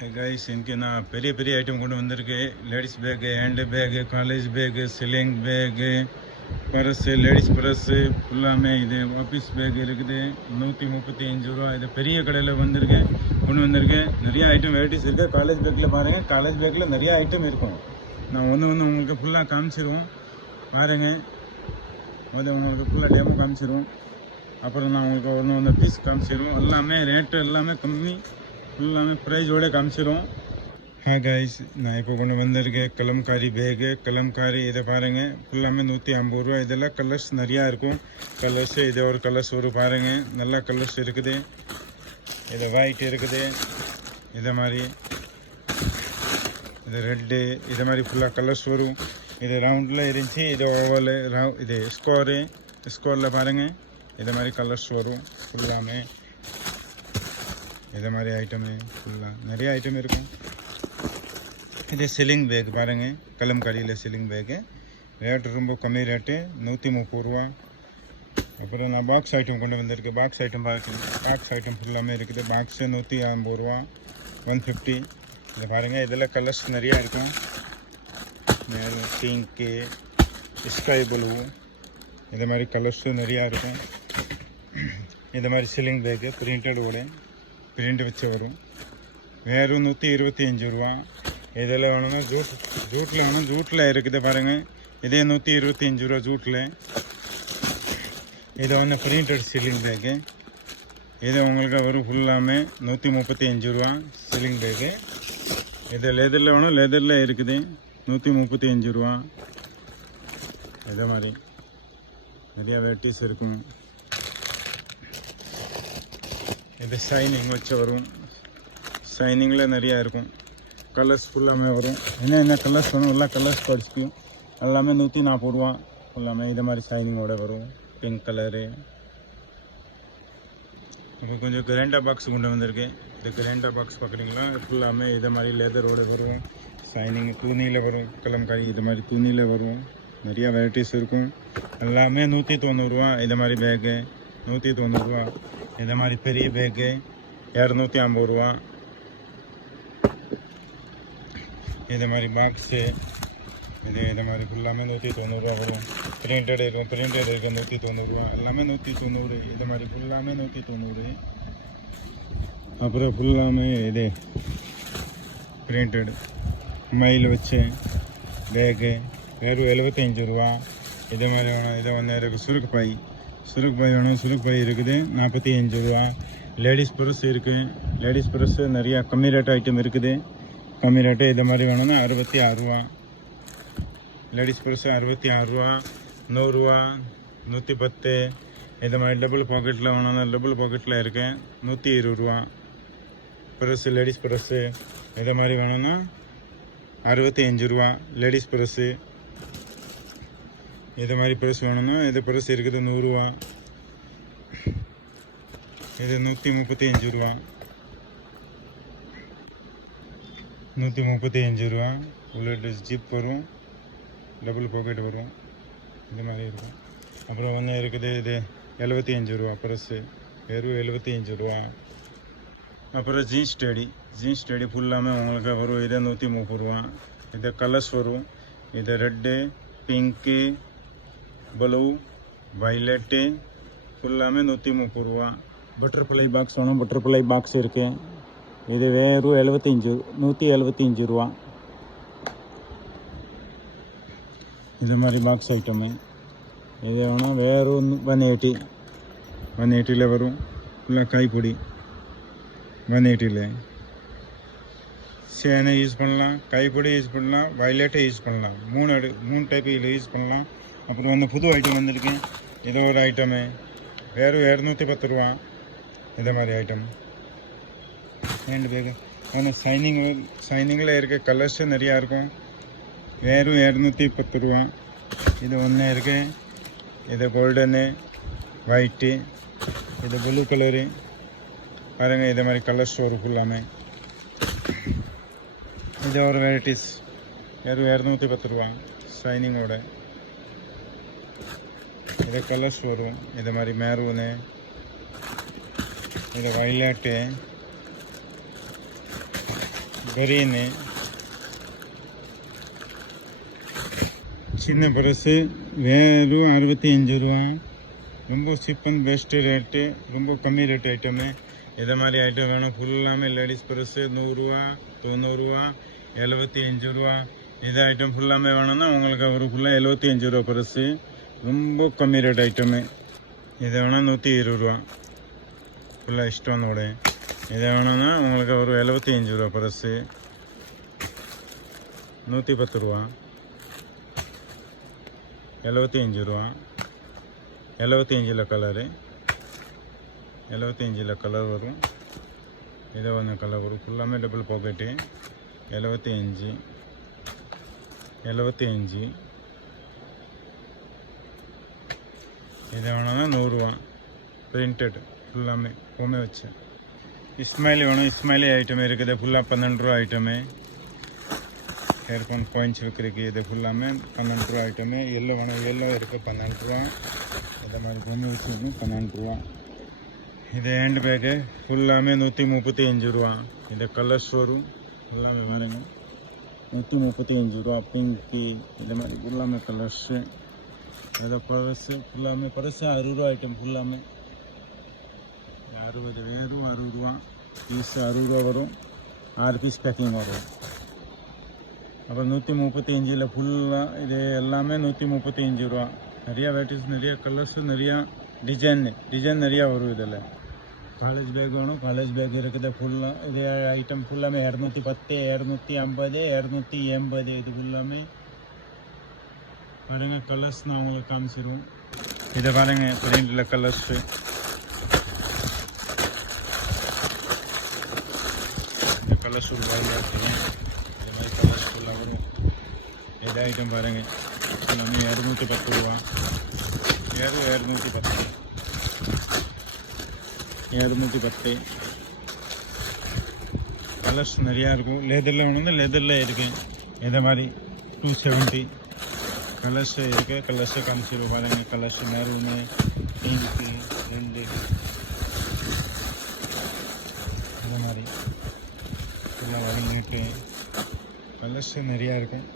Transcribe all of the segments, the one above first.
Guys இன்றைக்கி நான் பெரிய பெரிய ஐட்டம் கொண்டு வந்திருக்கேன். Ladies bag, hand bag, college bag, sling bag, purse, ladies purse ஃபுல்லாமே இது ஆஃபீஸ் பேக் இருக்குது. 135 ரூபா. இது பெரிய கடையில் கொண்டு வந்திருக்கேன். நிறைய ஐட்டம் வெரைட்டிஸ் இருக்குது. காலேஜ் பேக்கில் பாருங்கள், காலேஜ் பேக்கில் நிறைய ஐட்டம் இருக்கும். நான் ஒன்று உங்களுக்கு ஃபுல்லாக காமிச்சிடுவோம் பாருங்கள். உங்களுக்கு ஃபுல்லாக டேமோ காமிச்சிடுவோம். அப்புறம் நான் உங்களுக்கு ஒன்று பீஸ் காமிச்சிடுவோம். எல்லாமே ரேட்டு எல்லாமே கம்மி, ஃபுல்லாமே ப்ரைஸோடு காமிச்சிடும். கைஸ், நான் இப்போ கொண்டு வந்திருக்கேன் கலம்காரி பேகு. கலம்காரி இதை பாருங்கள், ஃபுல்லாமே 150 ரூபா. இதெல்லாம் கலர்ஸ் நிறையா இருக்கும். கலர்ஸு இது ஒரு கலர்ஸ் ஒரு பாருங்கள், நல்லா கலர்ஸ் இருக்குது. இது ஒயிட் இருக்குது, இதை மாதிரி இது ரெட்டு, இதை மாதிரி ஃபுல்லாக கலர்ஸ் வரும். இது ரவுண்டில் இருந்துச்சு, இது ஓவல், இது ஸ்கோரில் பாருங்கள், இதை மாதிரி கலர்ஸ் வரும். ஃபுல்லாமே இதை மாதிரி ஐட்டமு ஃபுல்லாக நிறைய ஐட்டம் இருக்கும். இது சிலிங் பேக் பாருங்கள், கலம்காரியில் சிலிங் பேக்கு. ரேட்டு ரொம்ப கம்மி ரேட்டு, 130 ரூபா. அப்புறம் நான் பாக்ஸ் ஐட்டம் கொண்டு வந்திருக்கேன். பாக்ஸ் ஐட்டம் பாக்ஸ் ஐட்டம் ஃபுல்லாமே இருக்குது. பாக்ஸு 150 ரூபா, 150. இதை பாருங்கள், இதில் கலர்ஸ் நிறையா இருக்கும். பிங்க்கு, ஸ்கை ப்ளூ, இது மாதிரி கலர்ஸும் நிறையா இருக்கும். இது மாதிரி சிலிங் பேக்கு பிரிண்டடோட பிரிண்ட் வச்சு வரும். வெறும் 125 ரூபா. இதில் வேணும்னா ஜூட்டில் வேணும், ஜூட்டில் இருக்குது பாருங்கள். இதே 125 ரூபா ஜூட்டில். இது ஒன்று பிரிண்டட் சிலிங் பேக்கு. இது உங்களுக்கு வரும் ஃபுல்லாமே 135 ரூபா சிலிங் பேக்கு. இது லெதரில் வேணும், லெதரில் இருக்குது, 135 ரூபா. இதே மாதிரி நிறையா வெரைட்டிஸ் இருக்கும். இது ஷைனிங் வச்சு வரும். ஷைனிங்கில் நிறையா இருக்கும். கலர்ஸ் ஃபுல்லாமே வரும். என்ன கலர்ஸ் வேணும் எல்லா கலர்ஸ் படிச்சுட்டு எல்லாமே 140 ரூபா. ஃபுல்லாமே இது மாதிரி ஷைனிங்கோட வரும். Pink colour. இப்போ கொஞ்சம் கிரைண்டா பாக்ஸ் கொண்டு வந்திருக்கேன். இது கிரைண்டா பாக்ஸ் பார்க்குறீங்களா, ஃபுல்லாமே இதை மாதிரி லெதரோடு வரும். ஷைனிங் துணியில் வரும். கலம்காரி இது மாதிரி துணியில் வரும். நிறையா வெரைட்டிஸ் இருக்கும். எல்லாமே 190 ரூபா. இது மாதிரி பேக்கு 190 ரூபா. இது மாதிரி பெரிய பேக்கு 250 ரூபா. இது மாதிரி பாக்ஸு இது மாதிரி ஃபுல்லாமே 190 ரூபா வரும். பிரிண்டட் இருக்கும், 190 ரூபா. எல்லாமே 190. இது மாதிரி ஃபுல்லாமே 190. அப்புறம் ஃபுல்லாமே இது பிரிண்டட் மயில் வச்சு பேக்கு வெறும் 75 ரூபா. இதே மாதிரி வேணும். இதை இருக்குது சுருக்கு பை வேணும், சுருக்கு பை இருக்குது 45 ரூபா. லேடிஸ் பர்ஸ் இருக்குது. லேடிஸ் பர்ஸு நிறையா கம்மி ரேட் ஐட்டம் இருக்குது. கம்மி ரேட்டு இது மாதிரி வேணும்னா 66 ரூபா. லேடிஸ் பர்ஸு 66 ரூபா, 100 ரூபா, 110. இது மாதிரி டபுள் பாக்கெட்டில் வேணும்னா டபுள் பாக்கெட்டில் இருக்கு 120 ரூபா. பர்ஸு லேடிஸ் பர்ஸு இது மாதிரி வேணும்னா 65 ரூபா. லேடிஸ் பர்ஸு இது மாதிரி பர்ஸ் வேணும்னா இது பர்ஸ் இருக்குது 100 ரூபா. இது 135 ரூபா. 135 ரூபா. உள்ள ஜிப் வரும், டபுள் பாக்கெட் வரும். இது மாதிரி இருக்கும். அப்புறம் இருக்குது இது 75 ரூபா பர்ஸு, வெறும் 75 ரூபா. அப்புறம் ஜீன்ஸ் ஸ்டடி ஃபுல்லாமே உங்களுக்கு வரும். இது 130 ரூபா. இது கலர்ஸ் வரும். இது ரெட்டு, பிங்க்கு, ப்ளூ, வயலட்டு ஃபுல்லாமே 130 ரூபா. பட்டர்ஃப்ளை பாக்ஸ் வேணும், பட்டர்ஃப்ளை பாக்ஸ் இருக்குது. இது வெறும் 175 ரூபா. இது மாதிரி பாக்ஸ் ஐட்டமு இது வேணும். வெறும் 180 வரும். ஃபுல்லாக கைப்பொடி 180. சேனை யூஸ் பண்ணலாம், கைப்பொடி யூஸ் பண்ணலாம், வயலட்டை யூஸ் பண்ணலாம். மூணு டைப்பு இதில் யூஸ் பண்ணலாம். அப்புறம் புது ஐட்டம் வந்திருக்கேன். இது ஒரு ஐட்டமு வெறும் 210 ரூபா. இதை மாதிரி ஐட்டம் ஹேண்ட் பேக்கு. ஆனால் ஷைனிங்கில் இருக்க கலர்ஸு நிறையா இருக்கும். வெறும் 210 ரூபா. இது ஒன்று இருக்குது. இது கோல்டனு, ஒயிட்டு, இது ப்ளூ கலரு பாருங்கள். இதை மாதிரி கலர்ஸ் வரும் ஃபுல்லாமே. இது ஒரு வெரைட்டிஸ் வெறும் 210 ரூபா ஷைனிங்கோட. இது கலர்ஸ் வரும். இது மாதிரி மெரூனு, இது வயலட்டு, green சின்ன பரசு வெறும் 65 ரூபா. ரொம்ப சீப் அண்ட் பெஸ்ட் ரேட்டு, ரொம்ப கம்மி ரேட் ஐட்டமு. இதை மாதிரி ஐட்டம் வேணும் ஃபுல்லாமே லேடிஸ் பர்ஸு 100 ரூபா, 90 ரூபா, 75 ரூபா. இது ஐட்டம் ஃபுல்லாமே வேணும்னா உங்களுக்கு ஒரு ஃபுல்லாக 75 ரூபா பர்ஸு, ரொம்ப கம்மி ரேட் ஐட்டமு. இதை வேணால் 120 ரூபா ஃபுல்லாக ஸ்டோனோட. இதை வேணும்னா உங்களுக்கு ஒரு 75 ரூபா பர்ஸு, 110 ரூபா, 75 ரூபா. 75ல் கலரு, 75ல் கலர் வரும். இதை ஒன்று கலர் வரும் ஃபுல்லாமே டபுள் பாக்கெட்டு. 75 இதை வேணும்னா 100 ரூபா. பிரிண்டட் ஃபுல்லாமே எப்போவுமே வச்சேன். இஸ்மாயிலி வேணும், இஸ்மாயிலி ஐட்டம் இருக்குது ஃபுல்லாக 12 ரூபா ஐட்டமு. ஹேர்ஃபோன் பாயிண்ட்ஸ் விற்கிறதுக்கு இது ஃபுல்லாமே 12 ரூபா ஐட்டமு. எல்லோ வேணும், எல்லோ இருக்குது 12 ரூபா. இந்த மாதிரி பொம்மை வச்சுக்கணும் 12 ரூபா. இது ஹேண்ட் பேக்கு ஃபுல்லாமே 135 ரூபா. இந்த கலர்ஸ் வரும் ஃபுல்லாமே பாருங்க 135 ரூபா. பிங்க்கு இந்த மாதிரி ஃபுல்லாமே கலர்ஸு. ஏதோ பர்ஸு ஃபுல்லாமே பர்ஸு 60 ரூபா ஐட்டம் ஃபுல்லாமே 60, வெறும் 60 ரூபா பீஸ். 60 ரூபா வரும், 6 பீஸ் பேக்கிங் வரும். அப்புறம் 135ல் ஃபுல்லாக இது எல்லாமே 135 ரூபா. நிறையா வெரைட்டிஸ், நிறையா கலர்ஸு, நிறையா டிசைன் நிறையா வரும். இதில் காலேஜ் பேக் வேணும், காலேஜ் பேக் இருக்குது ஃபுல்லாக. இது ஐட்டம் ஃபுல்லாமே 210, 250, 280. இது ஃபுல்லாமே பாருங்கள். கலர்ஸ் நான் உங்களுக்கு காமிச்சிடுவோம். இதை பாருங்கள் பிரிண்டில் கலர்ஸு. இந்த கலர்ஸ் ஃபுல்லாக இருக்குது. இது மாதிரி கலர்ஸ் ஃபுல்லாக வரும். இது ஐட்டம் பாருங்கள் ஃபுல்லாமே 210 ரூபா. 210 கலர்ஸ் நிறையா இருக்கும். லெதரில் ஒன்று லெதரில் இருக்குது. இதை மாதிரி 270 கலர்ஸ் இருக்குது. கலர்ஸை காமிச்சிருவோம் பாருங்கள். கலர்ஸ் மெரூனு, பிங்க்கு, ரெண்டு இந்த மாதிரி ஃபுல்லாக வளர்ந்துட்டு கலர்ஸ் நிறையா இருக்கும்.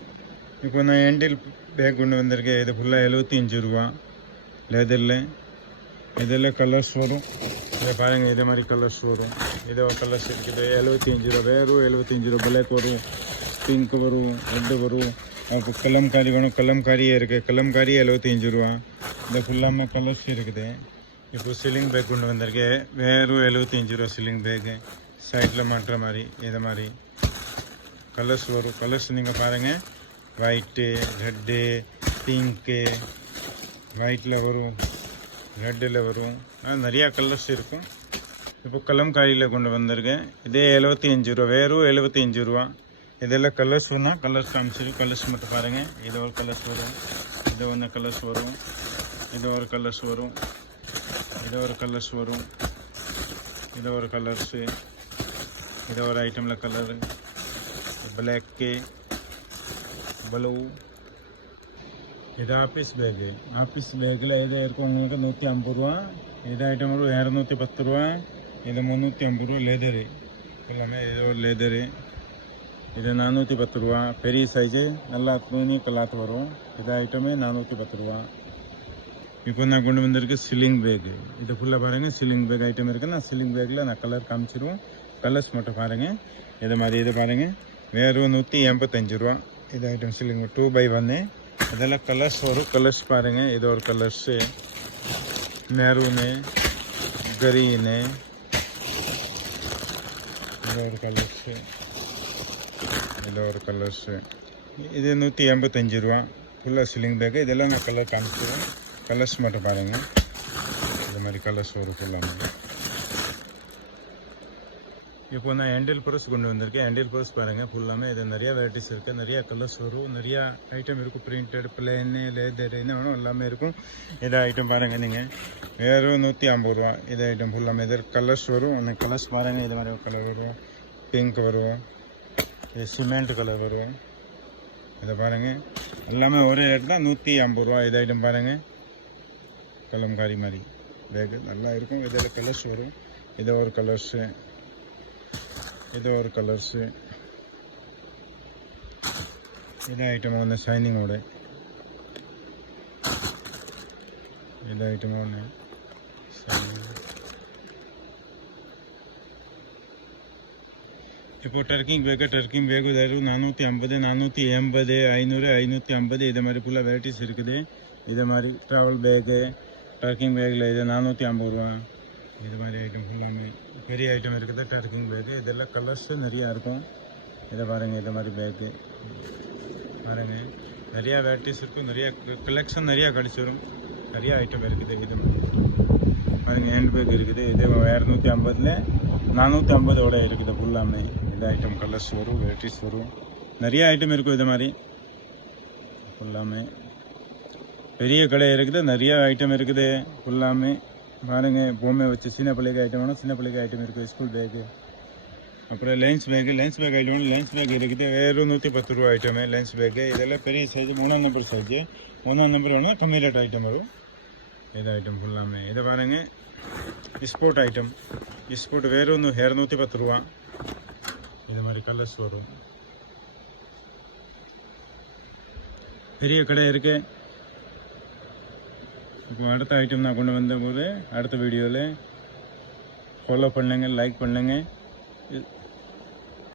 இப்போ நான் ஹேண்டில் பேக் கொண்டு வந்திருக்கேன். இது ஃபுல்லாக 75 ரூபா லெதரில். இதில் கலர்ஸ் வரும். இதை பாருங்கள், இதே மாதிரி கலர்ஸ் வரும். இதோ கலர்ஸ் இருக்குது 75 ரூபா. வெறும் 75 ரூபா. பிளாக் வரும், பிங்க் வரும், ரெட்டு வரும். அப்போ கலம்காரி வேணும், கலம்காரியே இருக்குது. கலம்காரி 75 ரூபா. இந்த ஃபுல்லாமே கலர்ஸ் இருக்குது. இப்போ சில்லிங் பேக் கொண்டு வந்திருக்கேன். வெறும் 75 ரூபா சில்லிங் பேக்கு. சைடில் மாட்டுற மாதிரி இதை மாதிரி கலர்ஸ் வரும். கலர்ஸ் நீங்கள் பாருங்கள். ஒயிட்டு, ரெட்டு, பிங்க்கு, ஒயிட்டில் வரும், ரெட்டில் வரும். நிறையா கலர்ஸ் இருக்கும். இப்போ கலம்காரியில் கொண்டு வந்திருக்கேன். இதே 75 ரூபா. வெறும் 75 ரூபா. இதெல்லாம் கலர்ஸ் வேணால் கலர்ஸ் காமிச்சிடும். கலர்ஸ் மட்டும் பாருங்கள். இது ஒரு கலர்ஸ் வரும், இது ஒன்று கலர்ஸ் வரும், இது ஒரு கலர்ஸ் வரும், இது ஒரு கலர்ஸ் வரும், இது ஒரு கலர்ஸு, இது ஒரு ஐட்டமில் கலரு, பிளாக்கு, ப்ளூ. இது ஆஃபீஸ் பேக்கு. ஆஃபீஸ் பேக்கில் இது இருக்கும் உங்களுக்கு 150 ரூபா. இது ஐட்டம் வரும் 210 ரூபா. இது 350 ரூபா. லெதரு எல்லாமே. இது ஒரு லெதரு. இது 410 ரூபா. பெரிய சைஸு நல்லா துணி கிளாத் வரும். இது ஐட்டமே 410 ரூபா. இப்போ நான் கொண்டு வந்திருக்கு சில்லிங் பேக்கு. இது ஃபுல்லாக பாருங்கள். சில்லிங் பேக் ஐட்டம் இருக்குது. நான் சில்லிங் பேக்கில் நான் கலர் காமிச்சிடுவோம். கலர்ஸ் மட்டும் பாருங்கள். இது மாதிரி இது பாருங்கள். வெறும் 185 ரூபா. இது ஐட்டம் சில்லிங் 2x1. இதெல்லாம் கலர்ஸ் வரும். கலர்ஸ் பாருங்கள். இது ஒரு கலர்ஸு மெரூனு, க்ரீனு, இது ஒரு கலர்ஸு, இது ஒரு கலர்ஸு. இது 185 ரூபா ஃபுல்லாக சில்லிங் பேக்கு. இதெல்லாம் உங்கள் கலர் காமிச்சிடுவோம். கலர்ஸ் மட்டும் பாருங்கள். இது மாதிரி கலர்ஸ் வரும் ஃபுல்லாக. இப்போ நான் ஹேண்டில் பர்ஸ் கொண்டு வந்திருக்கேன். ஹேண்டில் பர்ஸ் பாருங்கள். ஃபுல்லாமே இது நிறையா வெரைட்டிஸ் இருக்குது. நிறையா கலர்ஸ் வரும். நிறையா ஐட்டம் இருக்கும். பிரிண்டட், பிளேனு, லேதர் என்ன வேணும் எல்லாமே இருக்கும். இது ஐட்டம் பாருங்கள் நீங்கள். வெறும் 150 ரூபா. இது ஐட்டம் ஃபுல்லாமே இதில் கலர்ஸ் வரும். அந்த கலர்ஸ் பாருங்கள். இது மாதிரி கலர் வரும். பிங்க் வரும், இது சிமெண்ட் கலர் வரும். இதை பாருங்கள். எல்லாமே ஒரே ரேட் தான் 150 ரூபா. இது ஐட்டம் பாருங்கள். கலம்காரி மாதிரி பேக்கு நல்லா இருக்கும். இதில் கலர்ஸ் வரும். இது ஒரு கலர்ஸு, இது ஒரு கலர்ஸு, இது ஐட்டம் ஒன்று ஷைனிங்கோட, இது ஐட்டம் ஒன்று ஷைனிங். இப்போ டர்க்கிங் பேக்கு தரும் 450, 480, 500, 550 இது மாதிரி ஃபுல்லாக வெரைட்டிஸ் இருக்குது. இது மாதிரி ட்ராவல் பேக்கு டர்க்கிங் பேக்கில் இது 450 ரூபா. இது மாதிரி ஐட்டம் ஃபுல்லாமே பெரிய ஐட்டம் இருக்குது. டர்க்கிங் பேக்கு இதெல்லாம் கலர்ஸ் நிறையா இருக்கும். இதை பாருங்கள், இது மாதிரி பேக்கு பாருங்கள், நிறையா வெரைட்டிஸ் இருக்கும், நிறைய கலெக்ஷன் நிறையா கிடச்சிடும், நிறைய ஐட்டம் இருக்குது. இது பாருங்கள், ஹேண்ட் பேக் இருக்குது. இது 250ல் 450ஓட இருக்குது ஃபுல்லாமே. இது ஐட்டம் கலர்ஸ் வரும், வெரைட்டிஸ் வரும், நிறைய ஐட்டம் இருக்கும். இது மாதிரி ஃபுல்லாமே பெரிய கடை இருக்குது, நிறைய ஐட்டம் இருக்குது ஃபுல்லாமே. பாருங்கள், பொம்மை வச்சு சின்ன பிள்ளைக்கு ஐட்டம் வேணும், சின்ன பிள்ளைக்கு ஐட்டம் இருக்குது. ஸ்கூல் பேக்கு, அப்புறம் லஞ்ச் பேக் ஐட்டம் வேணும், லஞ்ச் பேக் இருக்குது. வேறு 110 ரூபா ஐட்டமு லஞ்ச் பேக்கு. இதெல்லாம் பெரிய சைஸு, 3ஆம் நம்பர் சைஸு. 1ஆம் நம்பர் வேணும்னா கம்மி ரேட் ஐட்டம் வரும். இது ஐட்டம் ஃபுல்லாமே. இதை பாருங்கள், ஸ்போர்ட் ஐட்டம், ஸ்போர்ட் வேறு 210 ரூபா. இது மாதிரி கலர்ஸ் வரும். பெரிய கடை இருக்குது. இப்போ அடுத்த ஐட்டம் நான் கொண்டு வந்தபோது அடுத்த வீடியோவில் ஃபாலோ பண்ணுங்கள், லைக் பண்ணுங்கள்.